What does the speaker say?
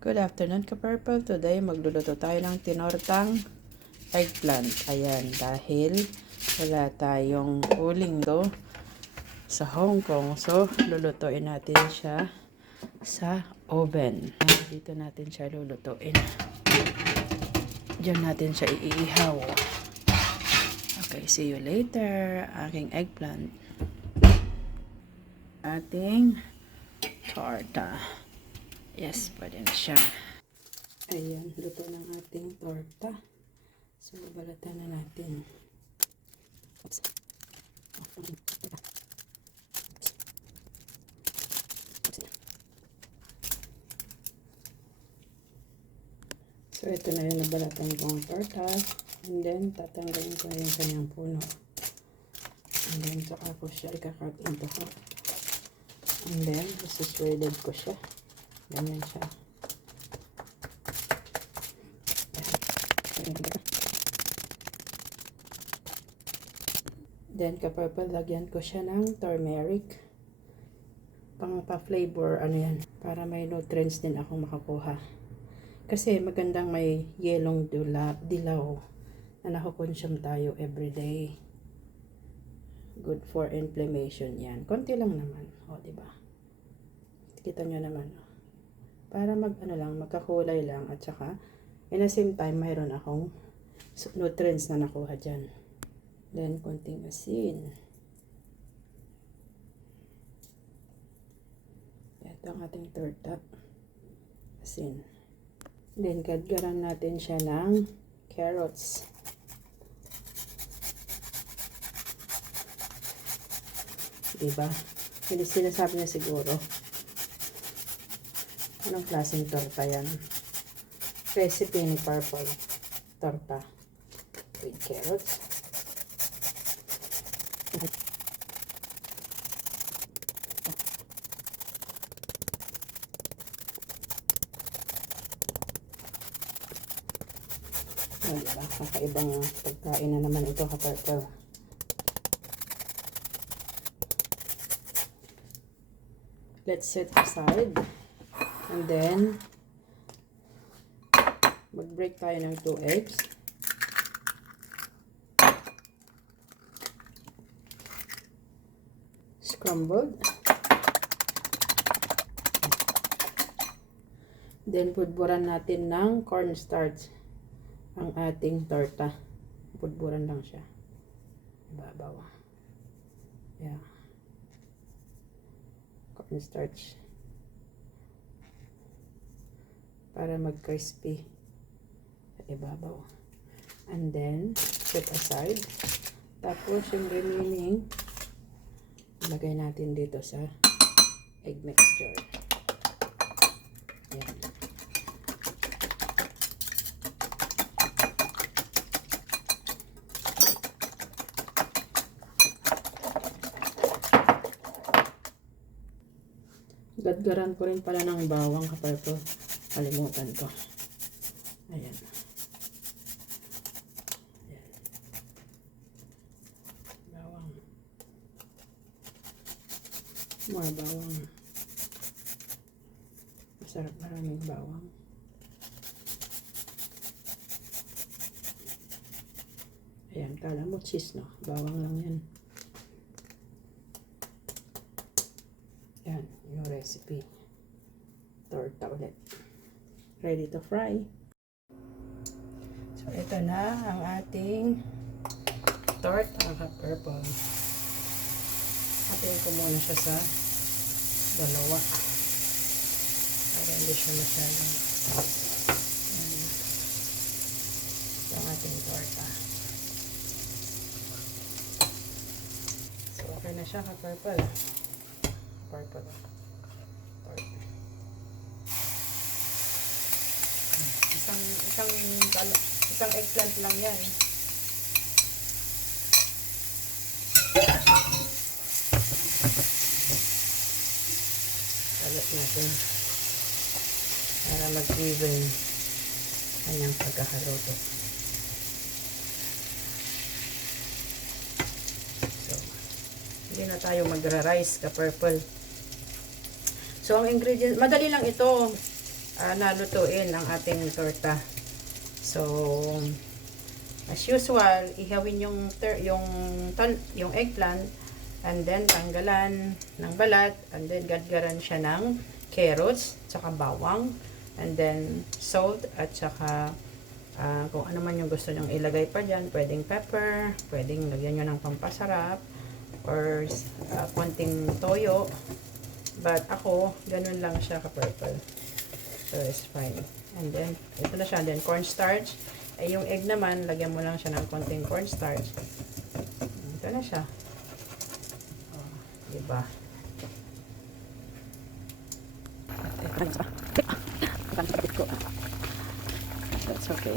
Good afternoon, ka-purple. Today, magluluto tayo ng tinortang eggplant. Ayan, dahil wala tayong uling do sa Hong Kong. So, lulutuin natin siya sa oven. Dito natin siya lulutuin. Diyan natin siya iihaw. Okay, see you later. Aking eggplant. Ating torta. Yes, pwede na siya. Ayan, luto ng ating torta. So, balatan na natin. Oops. So, ito na yung nabalatan kong torta. And then, tatanggalin ko na yung kanyang puno. And then, saka ko siya ikakat into half. And then, isi-shredded ko siya. Ganyan siya. Then, ka-purple, lagyan ko siya ng turmeric. Pa-flavor, ano yan. Para may nutrients din akong makakuha. Kasi magandang may yelong dilaw na nakukonsume tayo everyday. Good for inflammation yan. Konti lang naman. O, diba? Kita nyo naman, o. Para magkakulay lang at saka in the same time mayroon akong nutrients na nakuha dyan. Then konting asin. Ito ang ating torta. Asin. Then gadgaran natin siya ng carrots. Diba? Hindi sinasabi niya siguro. Anong klaseng torta yan? Recipe ni Purple. Torta with carrots. Oh, diba? Kakaibang pagkain na naman ito, ka-Purple. Let's set aside. And then, mag-break tayo ng 2 eggs. Scrambled. Then, pudburan natin ng cornstarch ang ating torta. Pudburan lang siya. Ibabaw. Yeah. Cornstarch. Para mag-crispy sa ibabaw. And then, set aside. Tapos, yung remaining, ilagay natin dito sa egg mixture. Ayan. Gadgaran ko rin pala ng bawang, ka-purple. Kalimutan ko. Ayan. Ayan. Bawang. More bawang. Masarap, maraming bawang. Ayan, kala mo cheese, no? Bawang lang yan. Ayan, yung recipe. Torta ulit. Ready to fry. So, ito na ang ating torta, ka-purple. Hatiin ko muna siya sa dalawa. Para hindi siya masyadong. Ito ang ating torta. So, okay na siya, ka-purple. Purple. Torta. Isang eggplant lang yan. Salat natin para mag-even kanyang pagkakaluto. So, hindi na tayo magra-rice, ka-purple. So, ang ingredients, madali lang ito. nalutuin ang ating torta. So, as usual, ihawin yung eggplant, and then tanggalan ng balat, and then gadgaran siya ng carrots, tsaka bawang, and then salt, at tsaka kung ano man yung gusto nyong ilagay pa dyan, pwedeng pepper, pwedeng lagyan nyo ng pampasarap, or konting toyo. But ako, ganun lang siya ka-purple. So, it's fine. And then, ito na siya. Then, cornstarch. Yung egg naman, lagyan mo lang siya ng konting cornstarch. Ito na siya. Oh, diba? That's okay.